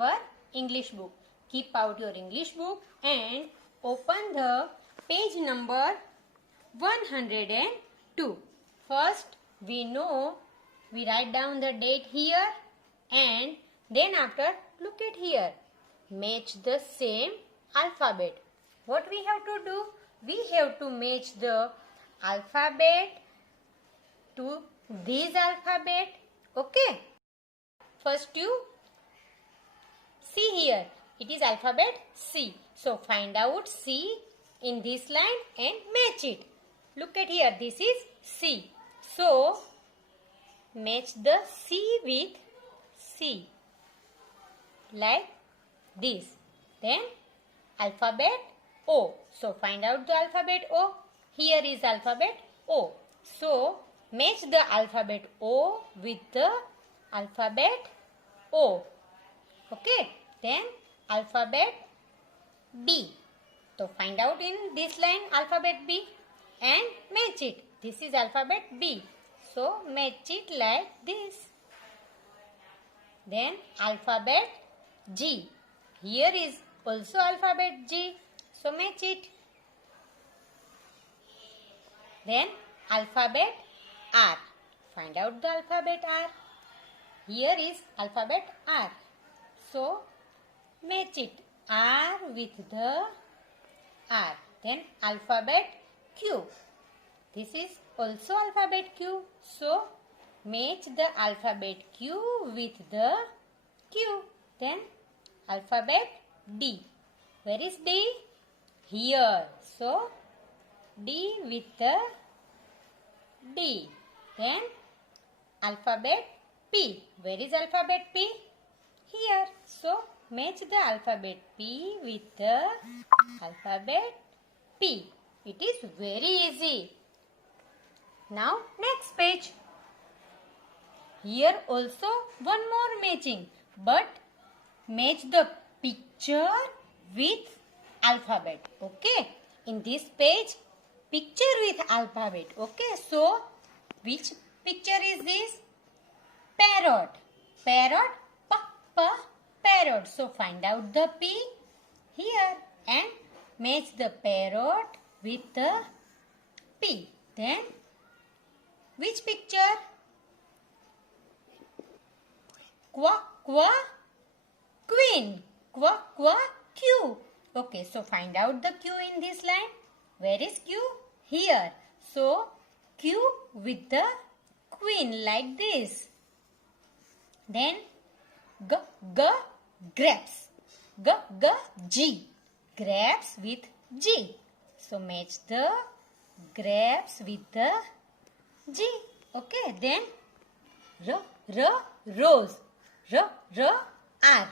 our English book. Keep out your English book and open the page number 102. First, we write down the date here and then after look at here. Match the same alphabet. What we have to do? We have to match the alphabet to this alphabet. Okay. First you see here. It is alphabet C. So find out C in this line and match it. Look at here. This is C. So match the C with C. Like this. Then alphabet O. So find out the alphabet O. Here is alphabet O. So match the alphabet O with the alphabet O. Okay. Then alphabet B. So find out in this line alphabet B and match it. This is alphabet B. So match it like this. Then alphabet G. Here is also alphabet G. So match it. Then alphabet R. Find out the alphabet R. Here is alphabet R. So match it. R with the R. Then alphabet Q. This is also alphabet Q. So match the alphabet Q with the Q. Then alphabet D. Where is D? Here. So D with the D. Then alphabet P. Where is alphabet P? Here. So match the alphabet P with the alphabet P. It is very easy. Now next page. Here also one more matching, but match the picture with alphabet. Okay. In this page, picture with alphabet. Okay. So which picture is this? Parrot. Parrot. Parrot. So find out the P here and match the parrot with the P. Then which picture? Queen. Q. Okay, so find out the Q in this line. Where is Q? Here. So Q with the queen like this. Then grapes. G. Grapes with G. So match the grapes with the G. Okay. Then rose. R.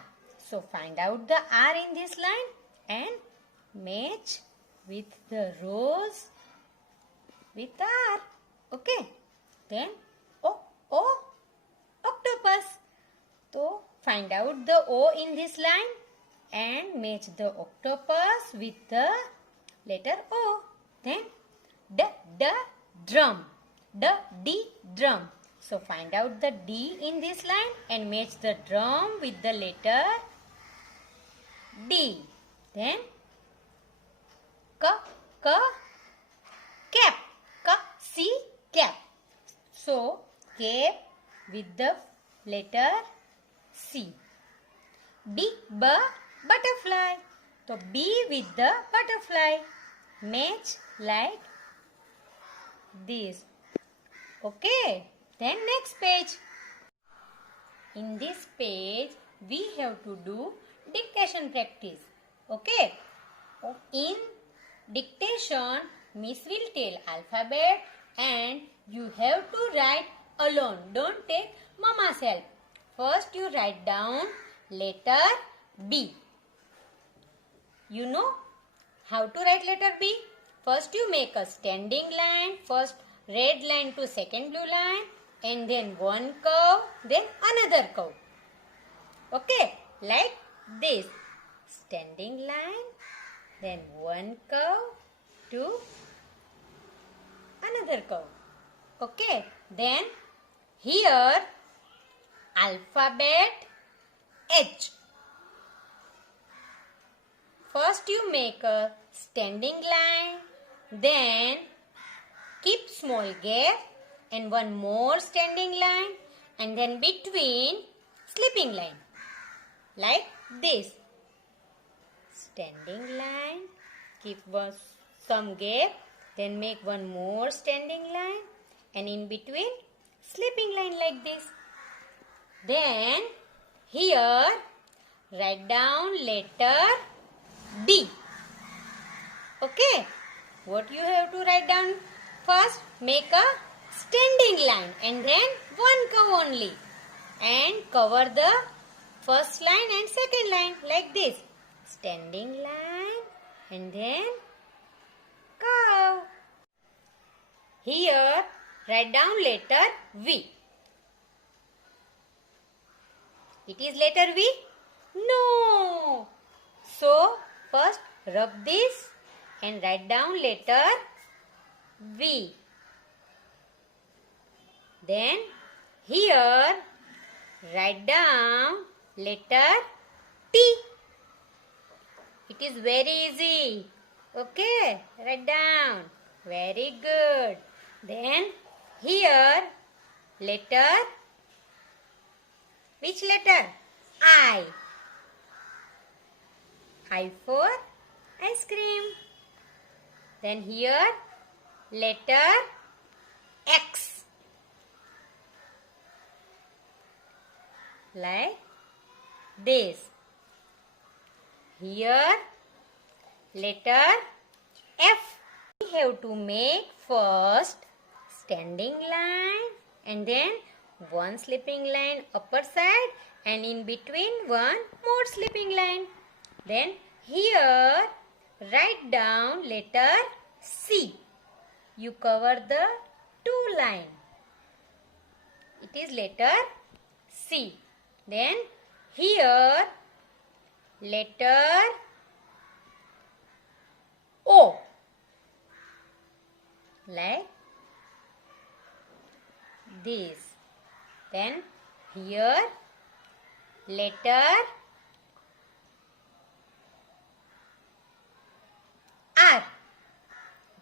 So find out the R in this line and match with the rose with R. Okay. Then octopus. So find out the O in this line and match the octopus with the letter O. Then drum. Drum. So find out the D in this line and match the drum with the letter D. Then cap. Cap. So cap with the letter C. Butterfly. So B with the butterfly. Match like this. Okay. Then next page. In this page, we have to do dictation practice. Okay. In dictation, Miss will tell alphabet and you have to write alone. Don't take Mama's help. First you write down letter B. You know how to write letter B? First you make a standing line. First red line to second blue line. And then one curve. Then another curve. Okay. Like this. Standing line. Then one curve to another curve. Okay. Then here alphabet H. First you make a standing line, then keep small gap and one more standing line, and then between slipping line like this. Standing line, keep some gap, then make one more standing line, and in between slipping line like this. Then here write down letter D. Okay, what you have to write down? First make a standing line and then one curve only, and cover the first line and second line like this. Standing line and then curve. Here write down letter V. It is letter V? No. So first rub this and write down letter V. Then here write down letter T. It is very easy. Okay, write down. Very good. Then here letter, which letter? I. I for ice cream. Then here letter X. Like this. Here letter F. We have to make first standing line and then one slipping line upper side and in between one more slipping line. Then here write down letter C. You cover the two line. It is letter C. Then here letter O. Like this. Then here letter R.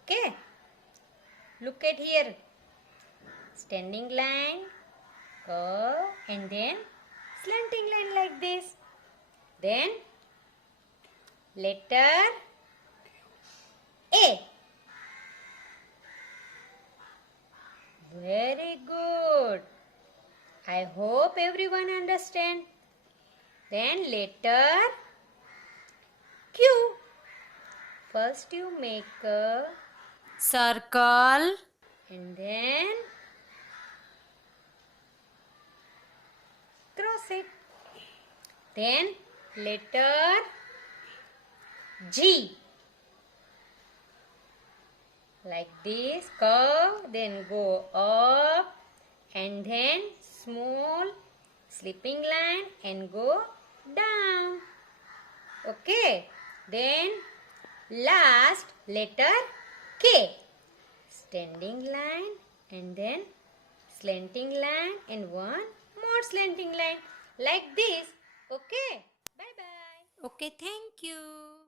Okay. Look at here. Standing line, curve, and then slanting line like this. Then letter A. Very good. I hope everyone understand. Then letter Q. First you make a circle and then cross it. Then letter G. Like this, curve, then go up and then small slipping line and go down. Okay. Then last letter K. Standing line and then slanting line and one more slanting line like this. Okay. Bye bye. Okay, thank you.